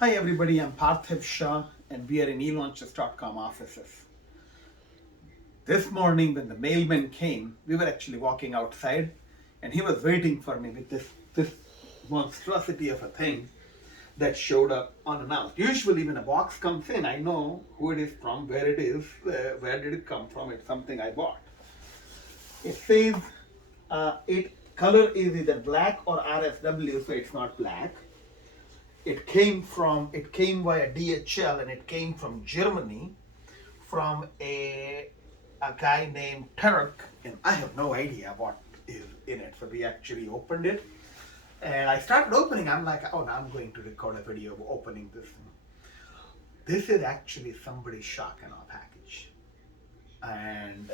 Hi everybody, I'm Parthiv Shah and we are in elaunches.com offices. This morning when the mailman came, we were actually walking outside and he was waiting for me with this monstrosity of a thing that showed up unannounced. Usually when a box comes in, I know who it is from, where it is, where did it come from, it's something I bought. It says it color is either black or RSW, so it's not black. It came via DHL and it came from Germany from a guy named Turk, and I have no idea what is in it. So we actually opened it and I started opening. I'm like, oh, now I'm going to record a video of opening this thing. This is actually somebody's shock and awe package. And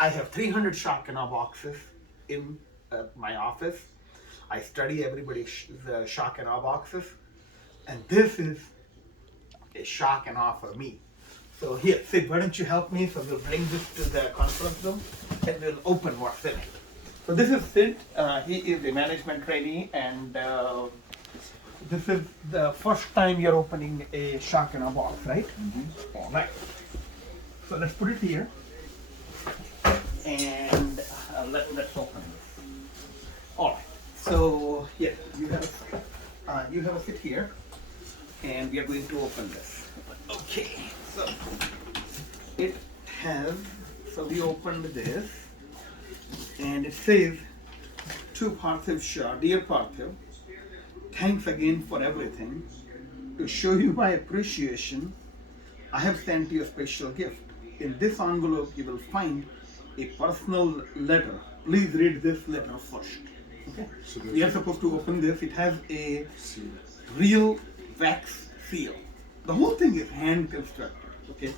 I have 300 shock and awe boxes in my office. I study everybody's shock and awe boxes, and this is a shock and awe for me. So here, Sid, why don't you help me? So we'll bring this to the conference room and we'll open what's in it. So this is Sid. He is a management trainee, and this is the first time you're opening a shock and awe box, right? Mm-hmm. All right. So let's put it here, and let's open this. All right. So yeah, you have a sit here, and we are going to open this. Okay. So it has. So we opened this, and it says, "To Parthiv Shah, dear Parthiv, thanks again for everything. To show you my appreciation, I have sent you a special gift. In this envelope, you will find a personal letter. Please read this letter first." Okay. So we are supposed to open this. It has a real wax seal. The whole thing is hand constructed. Okay.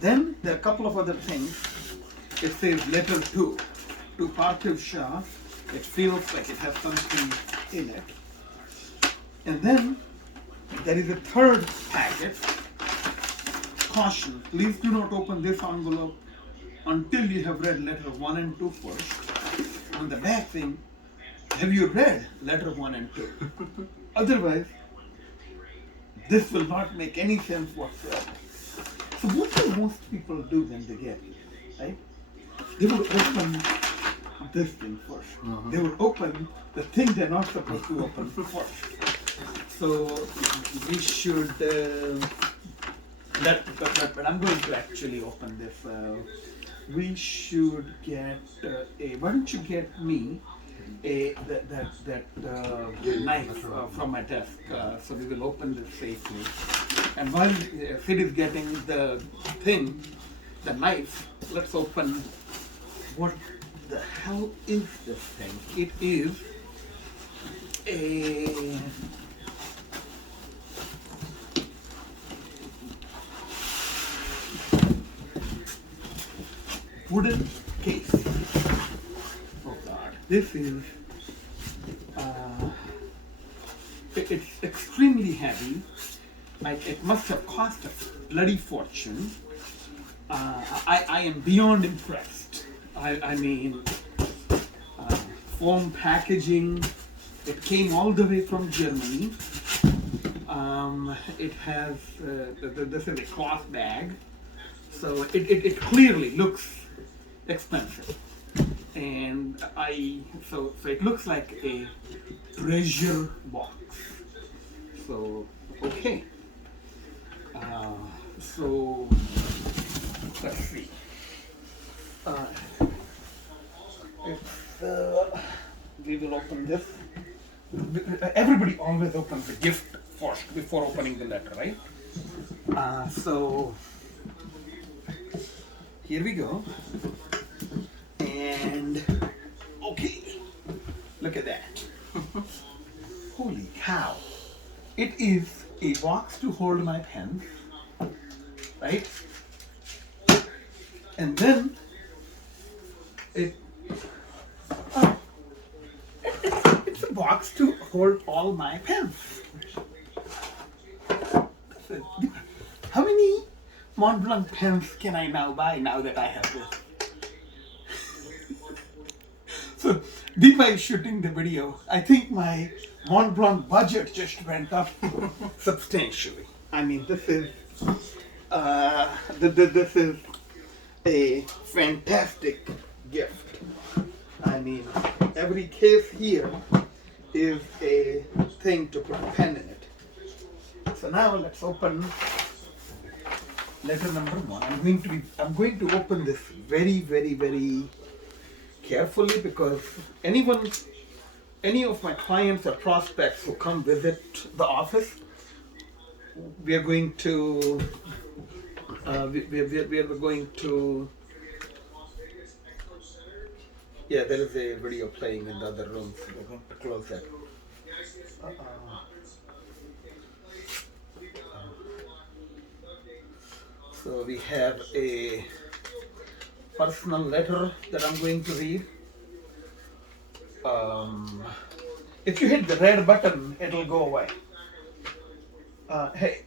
Then there are a couple of other things. It says letter 2 to Parthiv Shah. It feels like it has something in it. And then there is a third packet. Caution, please do not open this envelope until you have read letter 1 and 2 first. On the back thing, have you read letter 1 and 2? Otherwise, this will not make any sense whatsoever. So what do most people do when they get it, right? They would open this thing first. Uh-huh. They would open the thing they're not supposed to open first. So we should, but I'm going to actually open this. We should get why don't you get me that knife from my desk, so we will open this safely. And while Sid is getting the thing, the knife, let's open. What the hell is this thing? It is a wooden case. Oh God, this is it's extremely heavy. Like, it must have cost a bloody fortune. I am beyond impressed. I mean, foam packaging. It came all the way from Germany. It has this is a cloth bag, so it clearly looks expensive, and so it looks like a treasure box. So okay, so let's see. We will open this. Everybody always opens the gift first before opening the letter, right? So here we go. And okay, look at that. Holy cow. It is a box to hold my pen, right? And then it's a box to hold all my pens. How many Mont Blanc pens can I now buy now that I have this? So Deepa is shooting the video. I think my Mont Blanc budget just went up substantially. I mean, this is this is a fantastic gift. I mean, every case here is a thing to put a pen in it. So now let's open letter number 1. I'm going to open this very, very, very carefully, because any of my clients or prospects who come visit the office, we are going to we are going to yeah, there is a video playing in the other room, so we're going to close that. So we have a personal letter that I'm going to read. If you hit the red button, it'll go away. Hey,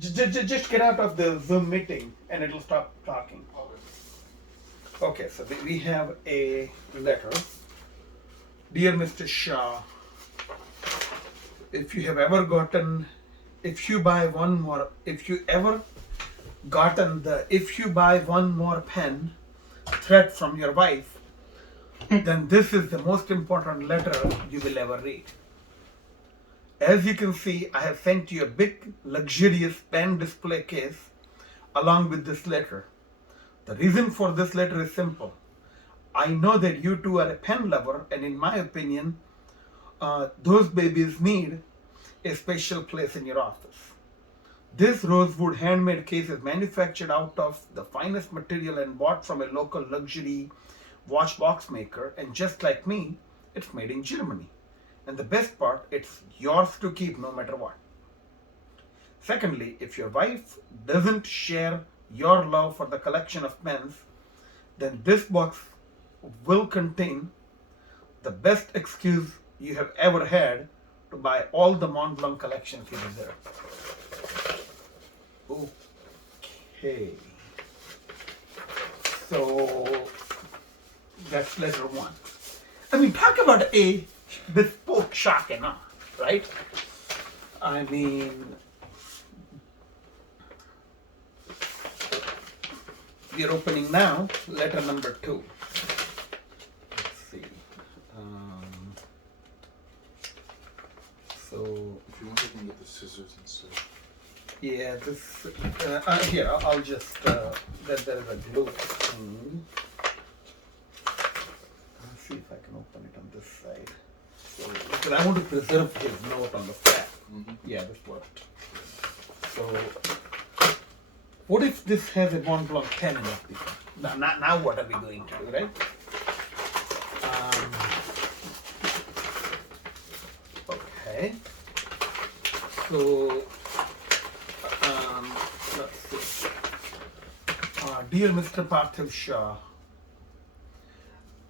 just get out of the Zoom meeting and it'll stop talking. Okay, so we have a letter. Dear Mr. Shah, if you ever gotten the if you buy one more pen threat from your wife, then this is the most important letter you will ever read. As you can see, I have sent you a big, luxurious pen display case along with this letter. The reason for this letter is simple. I know that you two are a pen lover, and in my opinion, those babies need a special place in your office. This rosewood handmade case is manufactured out of the finest material and bought from a local luxury watch box maker, and just like me, it's made in Germany. And the best part, it's yours to keep no matter what. Secondly, if your wife doesn't share your love for the collection of pens, then this box will contain the best excuse you have ever had to buy all the Mont Blanc collections you deserve. Okay. So that's letter 1. I mean, talk about a bespoke shock and awe, right? I mean, we are opening now letter number 2. Let's see. So if you want, I can get the scissors and stuff. Yeah, this here I'll just there is a glue thing. Let's see if I can open it on this side. So, because I want to preserve his note on the flap. Yeah, this worked. So, what if this has a Mont Blanc pen in it? Now what are we going to do, right? Okay. So, let's see. Dear Mr. Parthiv Shah,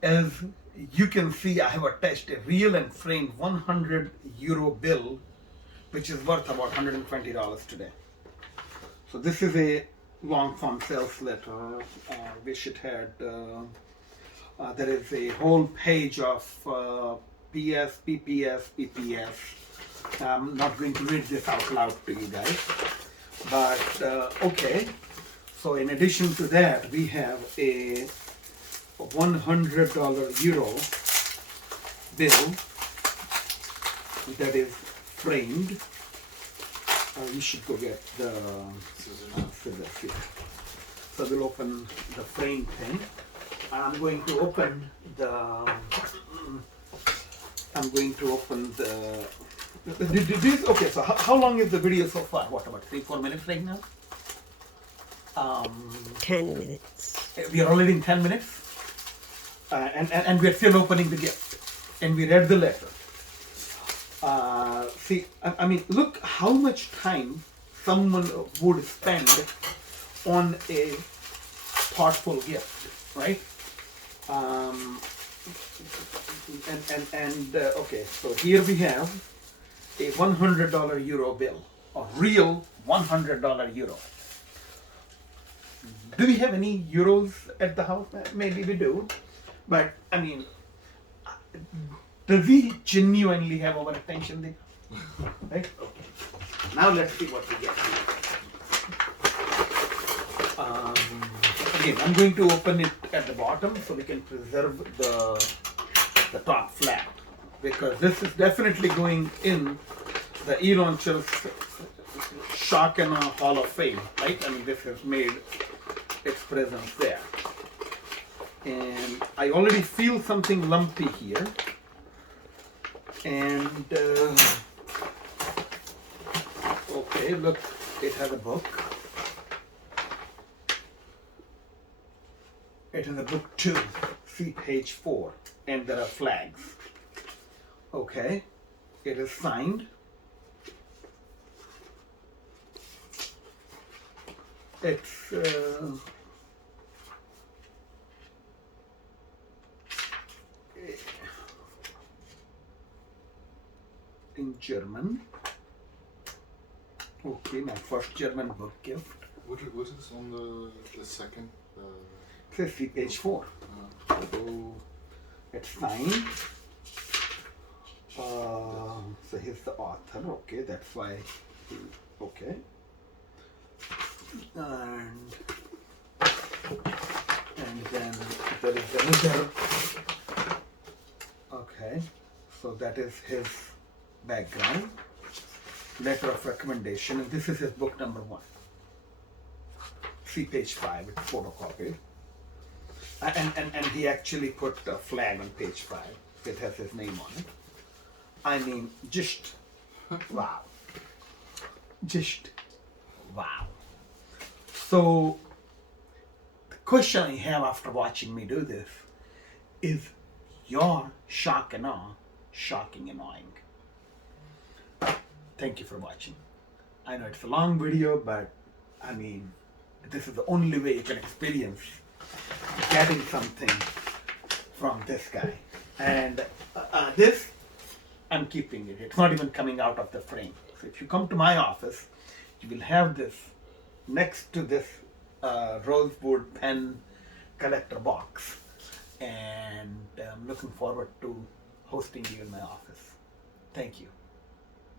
as you can see, I have attached a real and framed €100 bill, which is worth about $120 today. So this is a long form sales letter. Wish it had. There is a whole page of PS, PPS, PPS. I'm not going to read this out loud to you guys, but okay. So in addition to that, we have a €100 bill that is framed. We should go get the scissors here. So we'll open the frame thing. I'm going to open the. Okay, so how long is the video so far? What, about 3-4 minutes right now? 10 minutes. We are already in 10 minutes. And we are still opening the gift. And we read the letter. See, I mean, look how much time someone would spend on a thoughtful gift, right? Okay, so here we have a €100 bill, a real €100. Do we have any euros at the house? Maybe we do, but I mean, Does he genuinely have our attention there? Right? Okay. Now let's see what we get here. Again, I'm going to open it at the bottom so we can preserve the top flap, because this is definitely going in the e-launcher's shock and awe hall of fame, right? I mean, this has made its presence there. And I already feel something lumpy here. And okay, look, it has a book. It has a book too. See page 4, and there are flags. Okay, it is signed. It's in German. Okay, my first German book gift. What is this on the second? Says see page 4. So it's signed. So here's the author. Okay, that's why. Okay. And then there is another. Okay, so that is his background, letter of recommendation, and this is his book number 1. See page 5, it's photocopied. And he actually put a flag on page 5. It has his name on it. I mean, just wow. Just wow. So, the question I have after watching me do this is your shock and awe shocking and awing? Thank you for watching. I know it's a long video, but I mean, this is the only way you can experience getting something from this guy. And this, I'm keeping it. It's not even coming out of the frame. So if you come to my office, you will have this next to this rosewood pen collector box. And I'm looking forward to hosting you in my office. Thank you.